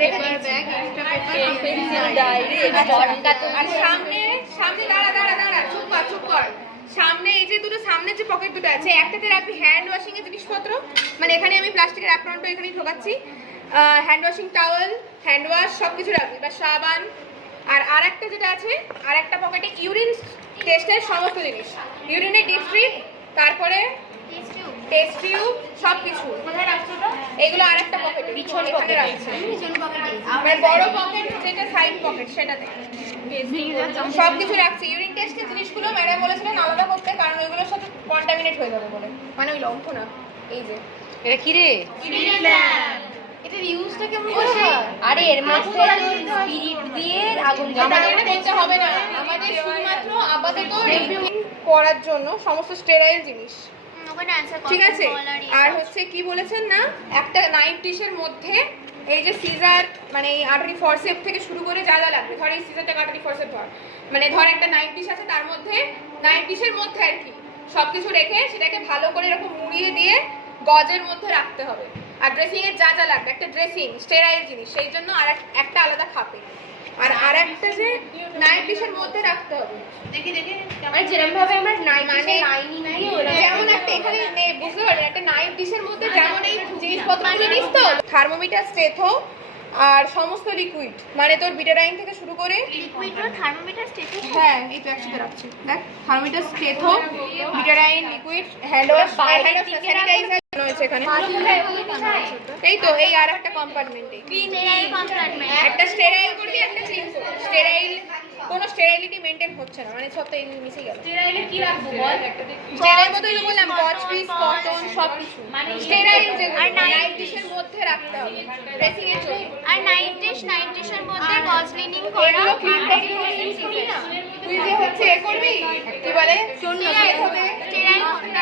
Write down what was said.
Paper bag, extra paper, pencil, diary, আর সামনে সামনে দাঁড়া দাঁড়া দাঁড়া, চুপ কর। সামনে এই যে দুটো সামনে যে পকেট দুটো আছে, একটাতে রাখবি হ্যান্ড ওয়াশিং এর জিনিসপত্র, মানে এখানে আমি প্লাস্টিকের অ্যাপ্রনটা এখানেই ঢোকাচ্ছি, hand washing towel, hand wash সবকিছু রাখবি, বা সাবান। আর আরেকটা যেটা আছে, আরেকটা পকেটে ইউরিন টেস্টের সমস্ত জিনিস, ইউরিনের ডিস্ট্রিক্ট, তারপরে টেস্ট টিউব সবকিছু। এগুলো আরেকটা পকেটে পিছনে রাখছি, আর বড় পকেট যেটা সাইড পকেট সেটাতে সবকিছু রাখছি। ইউরিন টেস্টের জিনিসগুলো ম্যাডাম বলেছিলেন আলাদা করতে, কারণ ওইগুলোর সাথে কন্টামিনেট হয়ে যাবে বলে, মানে ওই লম্ফ না। এই যে এটা কি রে? এটার ইউজটা কেমন করে? আরে এর মধ্যে স্পিরিট দিয়ে আগুন আমাদের এটা করতে হবে না, আমাদের শুধুমাত্র আপাতত রিভিউ করার জন্য সমস্ত স্টেরাইল জিনিস, ঠিক আছে? আর হচ্ছে কি বলেছেন না, একটা নাইফ ডিশের মধ্যে এই যে সিজার, মানে এই আর্টারি ফরসেপ থেকে শুরু করে যা যা লাগবে, ধর এই সিজারটা আর্টারি ফরসেপ ধর, মানে ধর একটা নাইফ ডিশ আছে, তার মধ্যে নাইফ ডিশের মধ্যে আর কি সবকিছু রেখে সেটাকে ভালো করে এরকম মুড়িয়ে দিয়ে গজের মধ্যে রাখতে হবে। আর ড্রেসিং এর যা যা লাগবে, একটা ড্রেসিং স্টেরাইল জিনিস, সেই জন্য আর একটা আলাদা খাপে, আর আরেকটা যে নাইফ ডিশের মধ্যে রাখতে হবে। দেখি মানে যেরকম ভাবে আমরা মানে যেমন একটা এখানে বুঝতে পারলেন, একটা নাইফ ডিশের মধ্যে যেমন এই জিনিসপত্রগুলো নিস তো, থার্মোমিটার, স্টেথো আর সমস্ত লিকুইড, মানে তোর বিটারাইন থেকে শুরু করে থার্মোমিটার, স্টেথো, হ্যাঁ এই তো একসাথে রাখছি, দেখ থার্মোমিটার, স্টেথো, বিটারাইন, লিকুইড, হ্যান্ড ওয়াশ, স্যানিটাইজার রয়েছে এখানে। এই তো এই আর একটা কম্পার্টমেন্টে একটা স্টেরাইল করবি, একটা ক্লিন করবি। স্টেরাইল কোনো স্টেরাইলিটি মেইনটেইন হচ্ছে না, মানে সব তো এই মিশে গেল। স্টেরাইলে কি রাখবো বল? স্টেরাইল মধ্যে আমি বললাম গজ পিস, কটন সবকিছু, স্টেরাইল যেগুলো নাইফ ডিশের মধ্যে রাখতে হবে ড্রেসিং এর জন্য। আর নাইফ ডিশের মধ্যে গজ ক্লিনিং করা, এগুলো ক্লিন করবি, তুই যে হচ্ছে এ করবি কি বলে, স্টেরাইল